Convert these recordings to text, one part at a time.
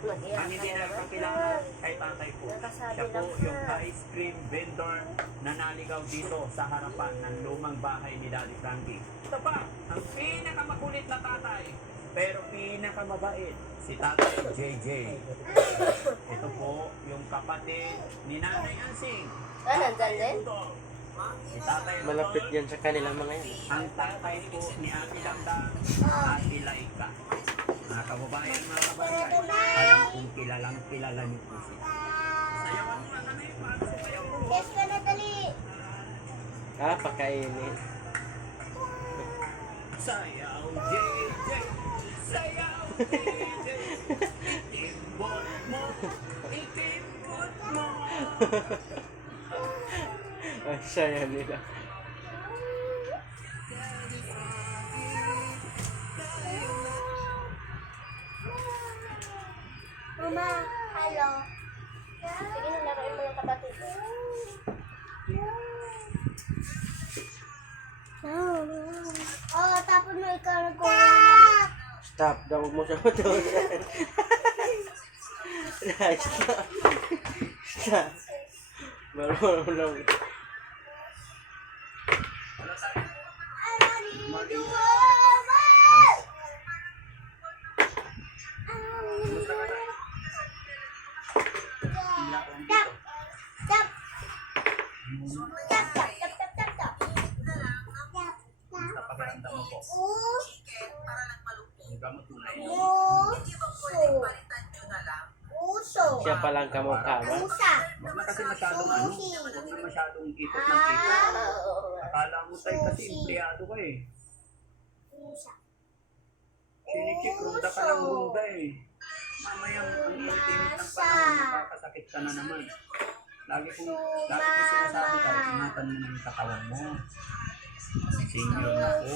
Ang hindi nagpapilala kay tatay po, siya po yung ice cream vendor na naligaw dito sa harapan ng lumang bahay ni Daddy Frankie. Ito pa, ang pinakamakulit na tatay, pero pinakamabait, si Tatay JJ. Ito po yung kapatid ni Nanay Ansing. Nandyan din? Si Tatay Malapit Rodol, yan sa kanilang mga yan. ang tatay po ni Ate Damdam at ni Laika. Mga kababayan, mga kababayan, alam kong kilala niyo po siya. Sayawan mo nga kami, paano sa sayaw mo? Yes ka na, dali. Pakainin. Sayaw, JJ! Sayaw, JJ! Itimbot mo! Itimbot mo! Ang saya nila. Mama, hello. Sige na, laruin mo yung kapatid. Oh, tapos mo ikaw nag-comment. Stop. Daw mo siya matulan. Stop. Stop. Marunong lang. Basta pakiramdam mo po. Ang gamot tunay. Siya palang kamukha ba? Huwag na kasi masyadong huwag na masyadong ikot ng ikot. Akala mo tayo kasi empleyado ka eh. Sinikik, runda ka lang runda eh. Mamaya ang intimate ng panahon, makakasakit ka na naman. Lagi kong sinasabi tayo, ingatan mo na yung katawan mo. Senior na po.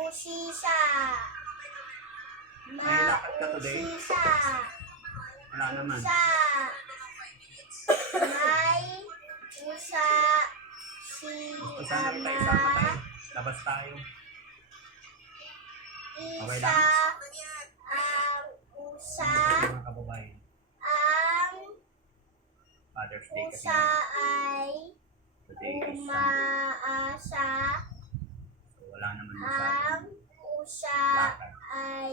Usisa. May lakad ka today? Wala naman. May usa si Isama kita, isama tayo. Labas tayo. Okay lang? ang usa Mga kababayan. ang Father's Day kasi usa ay today is Sunday. umaasa So wala naman ang masyadong usa lakad. ay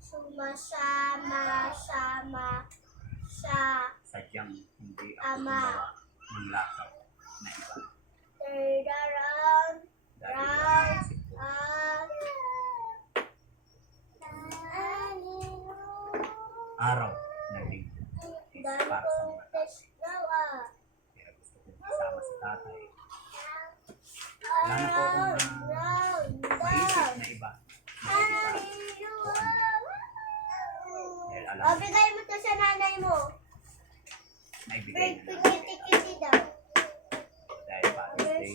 sumasama-sama sa Sadyang hindi ako Ama. gumawa ng lakaw na iba. third round Dahil naisip ko, araw na linggo is para sa mga tatay. Kaya gusto kong kasama si tatay. Wala na po akong maisip na iba. Dahil alam ko, Bigay mo to sa nanay mo. naibigay na natin. Kiti-kiti daw. Dahil Father's Day,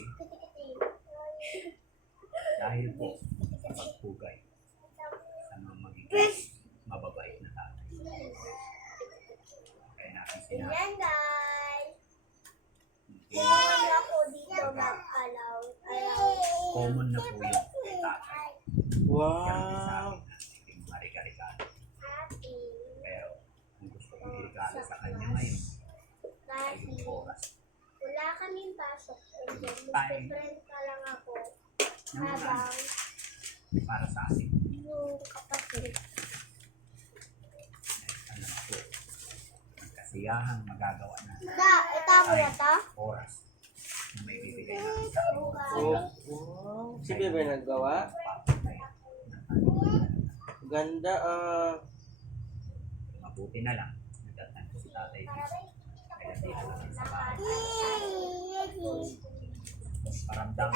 dahil po sa pagpugay sa mga magiging mababait na tatay. Kaya natin sinabi, Yan guys. hindi na Hindi ako dito mag-alaw. common na po yun kay tatay. Kaya natin sa Wow. akin na yung marika-rikado. Happy. Pero kung gusto kong irigalo sa kanya ngayon, ay yung Dahil oras. wala kaming pasok. And then, Time. magpe-friend pa lang ako. Ng mga Habang para sa akin. yung kapatid. Alam ko, ang kasiyahang magagawa na Itamo na to? oras na may bibigay natin sa ating mga Oh, wow. Si Bebe naggawa? Ganda Mabuti na lang, nagdatan ko si tatay dito. Kaya dito natin sa bahay. Paramdam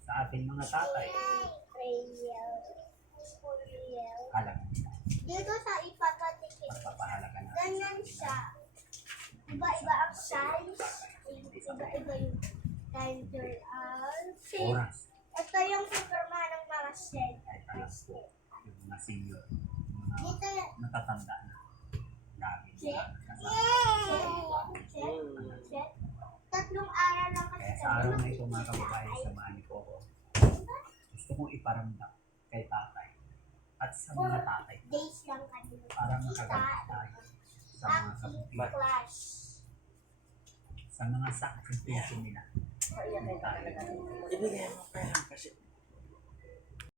sa ating mga tatay, alam nila, Dito sa ipakatikit. magpapahalaga natin. Ganyan siya. Iba-iba ang size. Iba-iba yung gender. Oras, Ito yung Superman ng mga shed. ay alam ko, yung mga senior, yung mga Dito yung natatanda na, lagi nila kasama. shed. Tatlong araw lang kasi Kaya sa araw na ito mga kababayan, samahan niyo po ako. Gusto kong iparamdam kay tatay at sa mga tatay Days lang kami. para makagamit tayo sa mga kabutihan, Class. sa mga sakripisyo nila. Tayo. Ibigay mo pera kasi